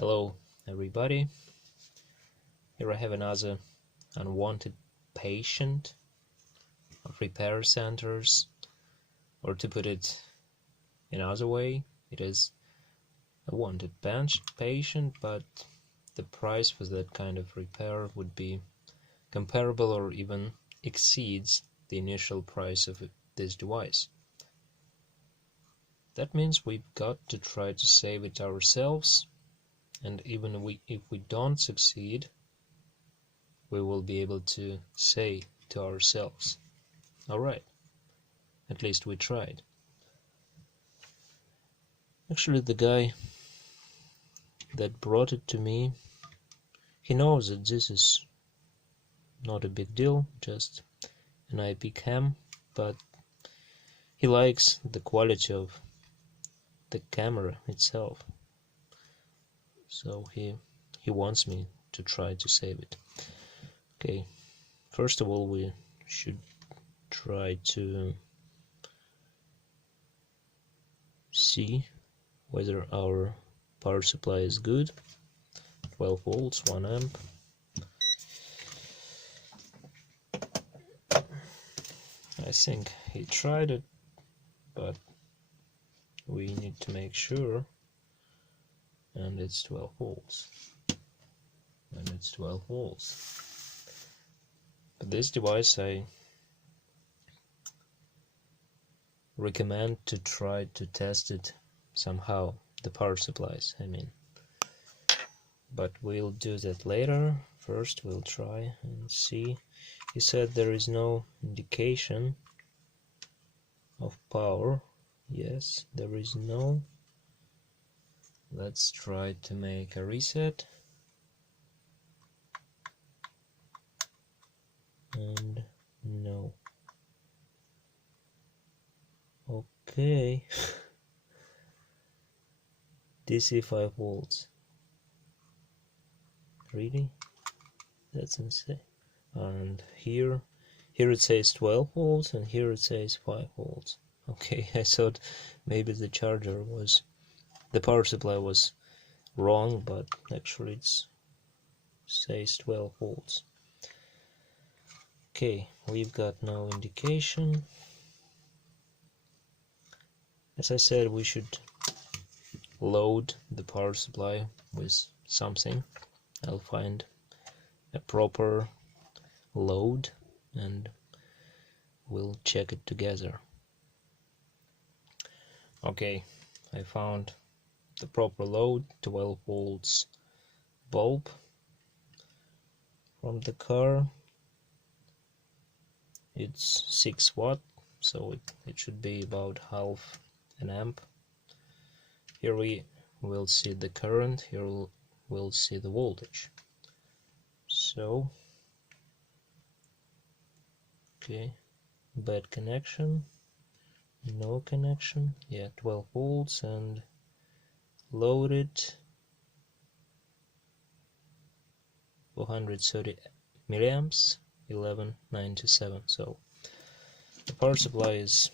Hello everybody, here I have another unwanted patient of repair centers, or to put it another way, it is a wanted patient, but the price for that kind of repair would be comparable or even exceeds the initial price of this device. That means we've got to try to save it ourselves, and even if we don't succeed, we will be able to say to ourselves, alright, at least we tried. Actually, the guy that brought it to me, he knows that this is not a big deal, just an IP cam, but he likes the quality of the camera itself, so he wants me to try to save it. Okay, first of all, we should try to see whether our power supply is good. 12 volts, 1 amp. I think he tried it, but we need to make sure, and it's 12 volts. And it's 12 volts. But this device I recommend to try to test it somehow, the power supplies, I mean. But we'll do that later. First we'll try and see. He said there is no indication of power. Yes, there is no. Let's try to make a reset. And no. Okay. DC 5 volts. Really? That's insane. And here it says 12 volts, and here it says 5 volts. Okay, I thought maybe the power supply was wrong, but actually it says 12 volts. Okay, we've got no indication. As I said, we should load the power supply with something. I'll find a proper load and we'll check it together. Okay, I found the proper load, 12 volts bulb from the car. It's 6 watt, so it should be about half an amp. Here we will see the current, here we'll see the voltage. So, okay, bad connection, no connection, yeah, 12 volts, and loaded 430 milliamps, 1197. So the power supply is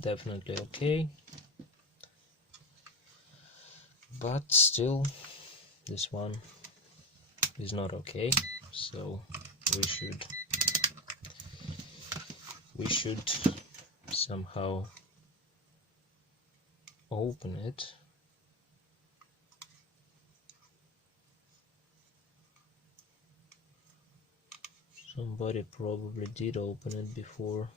definitely okay, but still this one is not okay, so we should somehow open it. Somebody probably did open it before.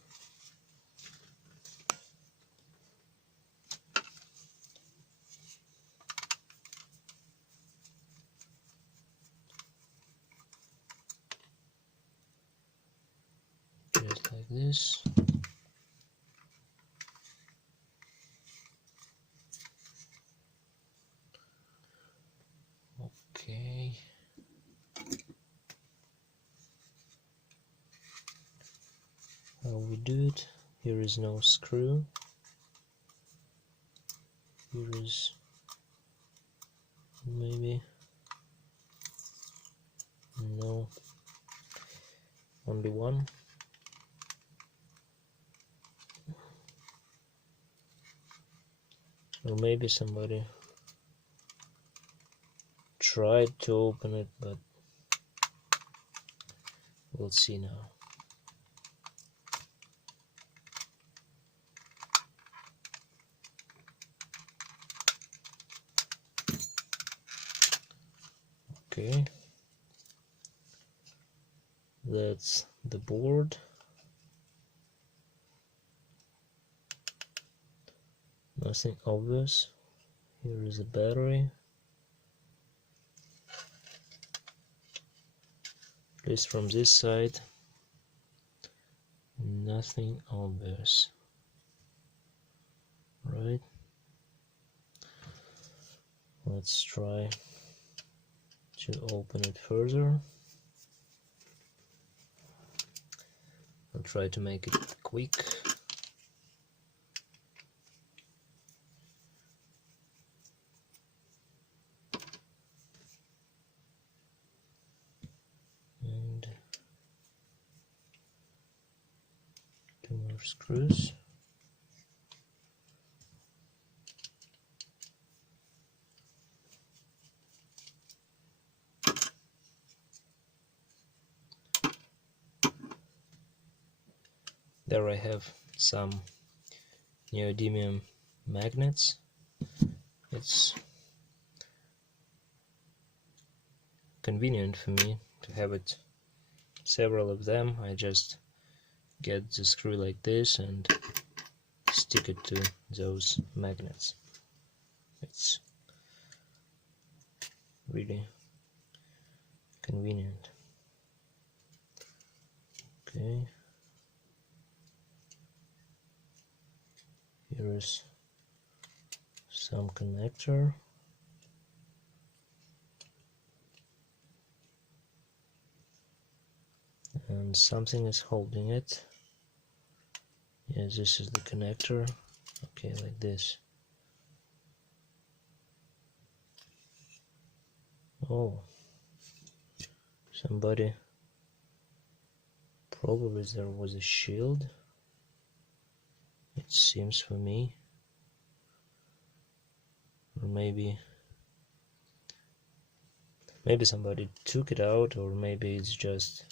Just like this. Okay. How we do it? Here is no screw. Here is maybe no, only one. Or maybe somebody tried to open it, but we'll see now. Okay, that's the board. Nothing obvious. Here is a battery. At least from this side, nothing obvious. Right? Let's try to open it further. I'll try to make it quick. And 2 more screws. There I have some neodymium magnets. It's convenient for me to have it, several of them. I just get the screw like this and stick it to those magnets. It's really convenient. Okay. Here is some connector. And something is holding it. Yeah, this is the connector. Okay, like this. Oh, somebody, probably there was a shield, it seems for me, or maybe somebody took it out, or maybe it's just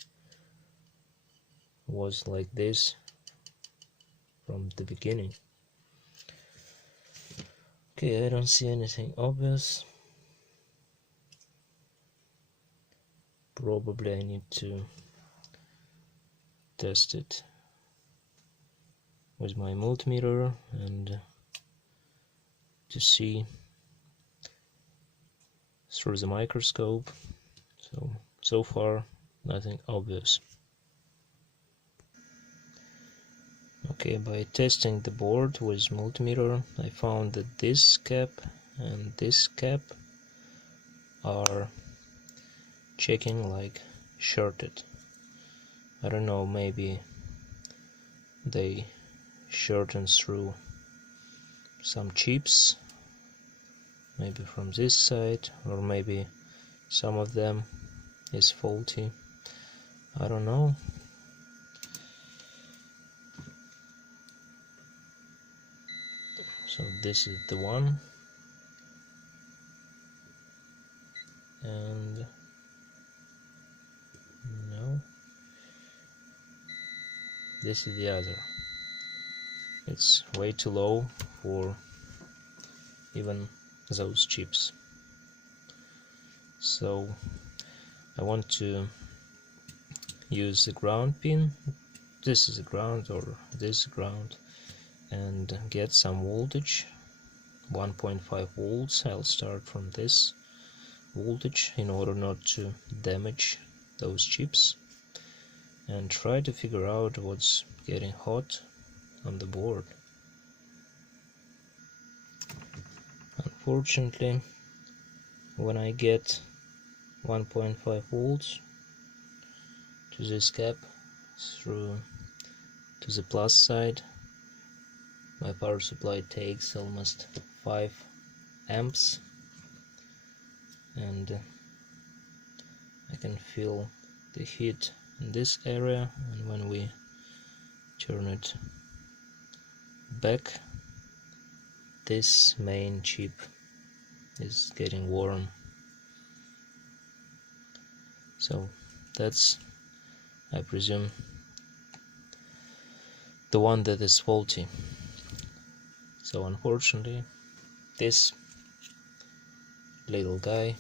was like this from the beginning. Okay, I don't see anything obvious. Probably I need to test it with my multimeter and to see through the microscope. So far nothing obvious. Okay, by testing the board with multimeter, I found that this cap and this cap are checking like shorted. I don't know, maybe they shorten through some chips, maybe from this side, or maybe some of them is faulty. I don't know. So this is the one, and no, this is the other. It's way too low for even those chips. So I want to use the ground pin. This is the ground, or this ground, and get some voltage, 1.5 volts. I'll start from this voltage in order not to damage those chips, and try to figure out what's getting hot on the board. Unfortunately, when I get 1.5 volts to this cap through to the plus side, my power supply takes almost 5 amps, and I can feel the heat in this area, and when we turn it back, this main chip is getting warm. So that's, I presume, the one that is faulty. So unfortunately, this little guy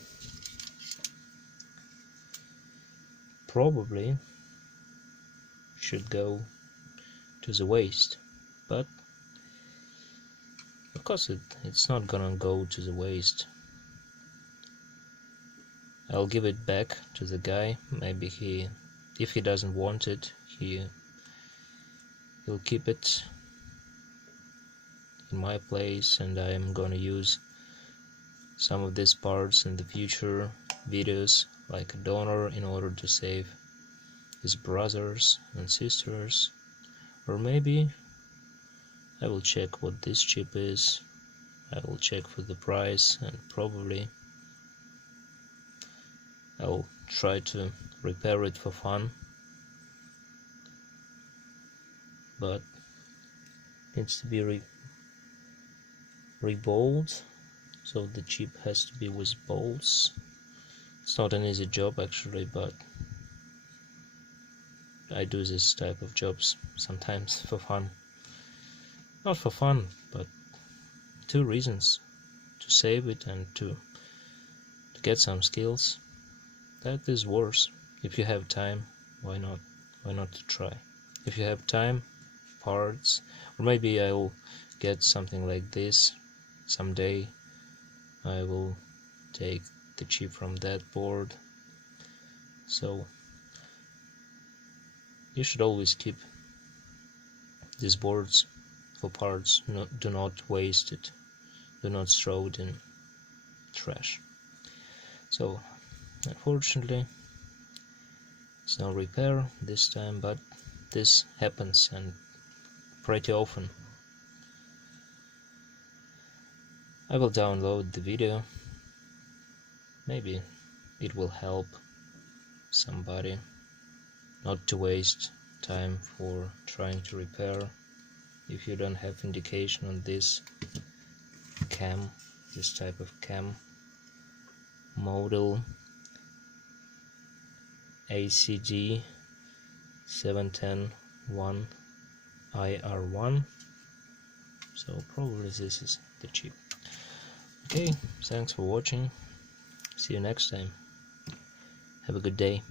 probably should go to the waste, but of course it's not gonna go to the waste. I'll give it back to the guy. Maybe if he doesn't want it, he'll keep it in my place, and I'm gonna use some of these parts in the future videos like a donor in order to save his brothers and sisters. Or maybe I will check what this chip is, I will check for the price, and probably I'll try to repair it for fun, but it needs to be re-bolted, so the chip has to be with bolts. It's not an easy job actually, but I do this type of jobs sometimes for fun. Not for fun, but 2 reasons: to save it and to get some skills. That is worse. If you have time, why not to try? If you have time, parts, or maybe I will get something like this someday. I will take the chip from that board. So you should always keep these boards for parts. Do not waste it. Do not throw it in trash. So unfortunately, it's no repair this time, but this happens, and pretty often. I will download the video. Maybe it will help somebody not to waste time for trying to repair. If you don't have indication on this cam, this type of cam, model ACG 7101 IR1, so probably this is the chip. Okay, thanks for watching. See you next time. Have a good day.